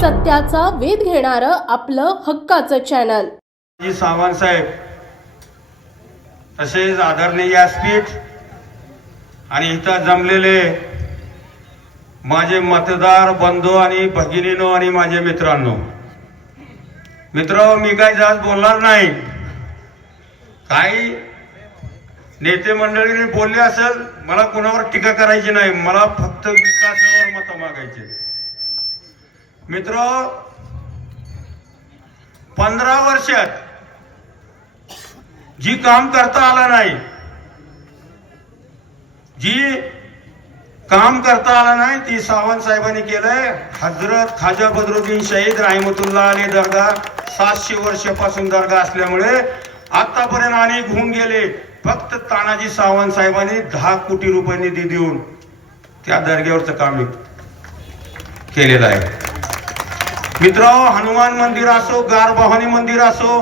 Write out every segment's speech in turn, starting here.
सत्याचा वेध घेणारं आपलं हक्काचं चॅनल जी सावंत साहेब तसेच आदरणीय व्यासपीठ आणि इथं जमलेले माझे मतदार बंधू आणि भगिनीनो आणि माझे मित्रांनो. मित्र मी काही जास्त बोलणार नाही. काही नेते मंडळीने बोलले असेल मला कोणावर टीका करायची नाही. मला फक्त विकासावर मतं मागायचे मित्र पंधरा वर्षात जी काम करता आला नाही जी काम करता आला नाही ती सावंत साहेबांनी केलंय. हजरत खाजा बदरुद्दीन शहीद राहिमतुल्ला अली दर्गा सातशे वर्षापासून दर्गा असल्यामुळे आतापर्यंत अनेक होऊन गेले. फक्त तानाजी सावंत साहेबांनी दहा कोटी रुपये निधी देऊन त्या दर्ग्यावरचं काम केलेलं आहे. मित्र हनुमान मंदिर असो गारभवानी मंदिर असो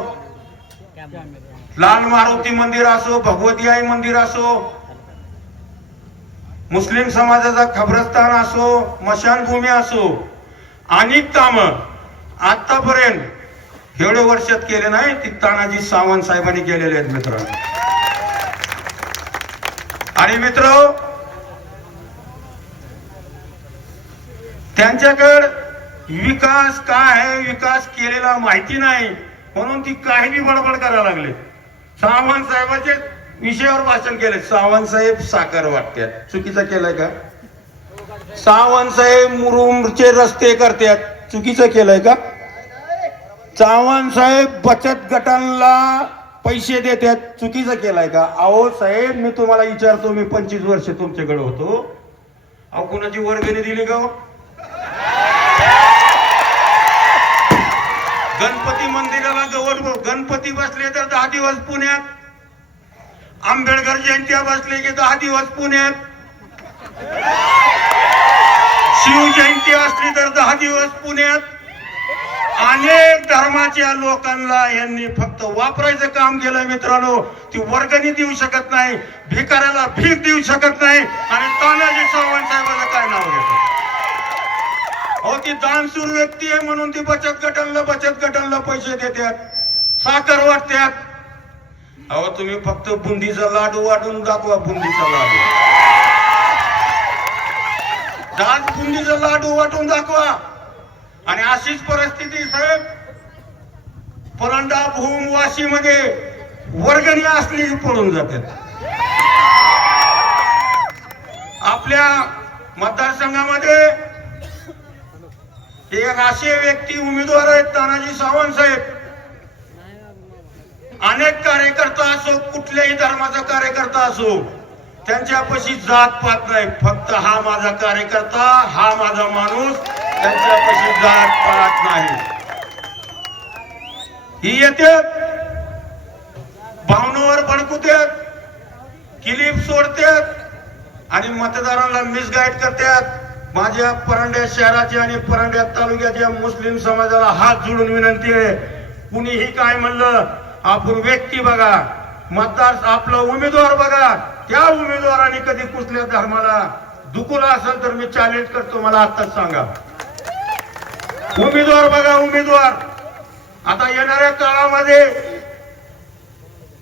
लाल मारुती मंदिर असो भगवती आई मंदिर असो मुस्लिम समाजाचा खबरस्तान असो मशानभूमी असो अनेक काम आतापर्यंत एवढे वर्षात केले नाही ती तानाजी सावंत साहेबांनी केलेले आहेत मित्र आणि मित्र त्यांच्याकडे विकास काय आहे? विकास केलेला माहिती नाही. म्हणून ती काही बी बडबड करायला लागले. सावंत साहेबाचे विषयावर भाषण केले. सावंत साहेब साखर वाटतात चुकीचं केलंय का? सावंत साहेब मुरुमचे रस्ते करतात चुकीचं केलंय का? सावंत साहेब बचत गटांना पैसे देतात चुकीचं केलंय का? अहो साहेब मी तुम्हाला विचारतो. मी पंचवीस वर्ष तुमच्याकडे होतो. अहो कुणाची वर्गणी दिली का गणपती मंदिराला गवत गणपती बसले तर दहा दिवस पुण्यात. आंबेडकर जयंत्या बसले की दहा दिवस पुण्यात. शिवजयंती असली तर दहा दिवस पुण्यात. अनेक धर्माच्या लोकांना यांनी फक्त वापरायचं काम केलं मित्रांनो. ती वर्गणी देऊ शकत नाही भिकाऱ्याला भीक देऊ शकत नाही. आणि तानाजी सावंत साहेबांना काय नाव घेतो अहो ती दानशूर व्यक्ती आहे म्हणून ती बचत गटांना बचत गटांना पैसे देतात साखर वाटतात अहो तुम्ही फक्त बुंदीचा लाडू वाटून दाखवा बुंदीचा लाडू. दान बुंदीचा लाडू वाटून दाखवा. आणि अशीच परिस्थिती साहेब. परंडा भूम वाशी मध्ये वर्गणी असली पडून पळून जातात. आपल्या मतदारसंघामध्ये एक असे व्यक्ती उमेदवार आहेत तानाजी सावंत साहेब. अनेक कार्यकर्ता असो कुठल्याही धर्माचा कार्यकर्ता असो त्यांच्यापाशी जात पात नाही. फक्त हा माझा कार्यकर्ता हा माझा माणूस त्यांच्यापाशी जात पात नाही. ही येते. भावनावर भडकुत्यात किलीप सोडतात आणि मतदारांना मिसगाईड करतात माझ्या परंड्या शहराची आणि परंड्या तालुक्याच्या मुस्लिम समाजाला हात जोडून विनंती आहे. कुणीही काय म्हणलं आपण व्यक्ती बघा. मतदार आपला उमेदवार बघा. त्या उमेदवाराने कधी कुठल्या धर्माला दुखवला असेल तर मी चॅलेंज करतो मला आत्ताच सांगा. उमेदवार बघा उमेदवार. आता येणाऱ्या काळामध्ये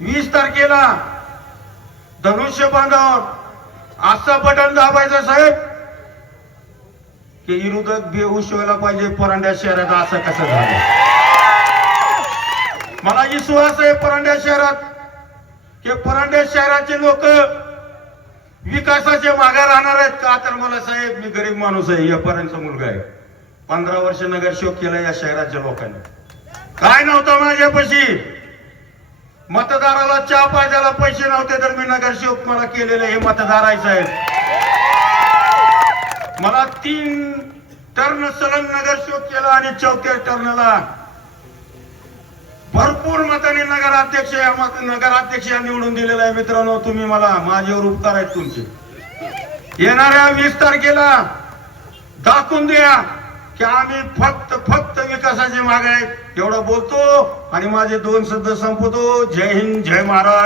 वीस तारखेला धनुष्य बांधावर आजचा बटन दाबायचं साहेब. की विरोधक बेहोश व्हायला पाहिजे परांड्या शहरात असं कसं झालं? मला विश्वास आहे परांड्या शहरात की परांड्या शहराचे लोक विकासाचे मागे राहणार आहेत का? तर मला साहेब मी गरीब माणूस आहे या पर्यंतचा मुलगा आहे. पंधरा वर्ष नगरसेवक केला या शहराच्या लोकांनी. काय नव्हतं माझ्यापाशी? मतदाराला चहा पाजायला पैसे नव्हते तर मी नगरसेवक मला केलेले हे मतदार आहे साहेब. मला तीन टर्न सलग नगरसेवक केला आणि चौथ्या टर्नला भरपूर मताने नगराध्यक्ष नगराध्यक्ष या निवडून दिलेला आहे. मित्रांनो तुम्ही मला माझ्यावर उपकार आहेत तुमचे. येणाऱ्या वीस तारखेला दाखवून द्या की आम्ही फक्त फक्त विकासाचे मागे आहेत. एवढं बोलतो आणि माझे दोन शब्द संपवतो. जय हिंद जय महाराष्ट्र.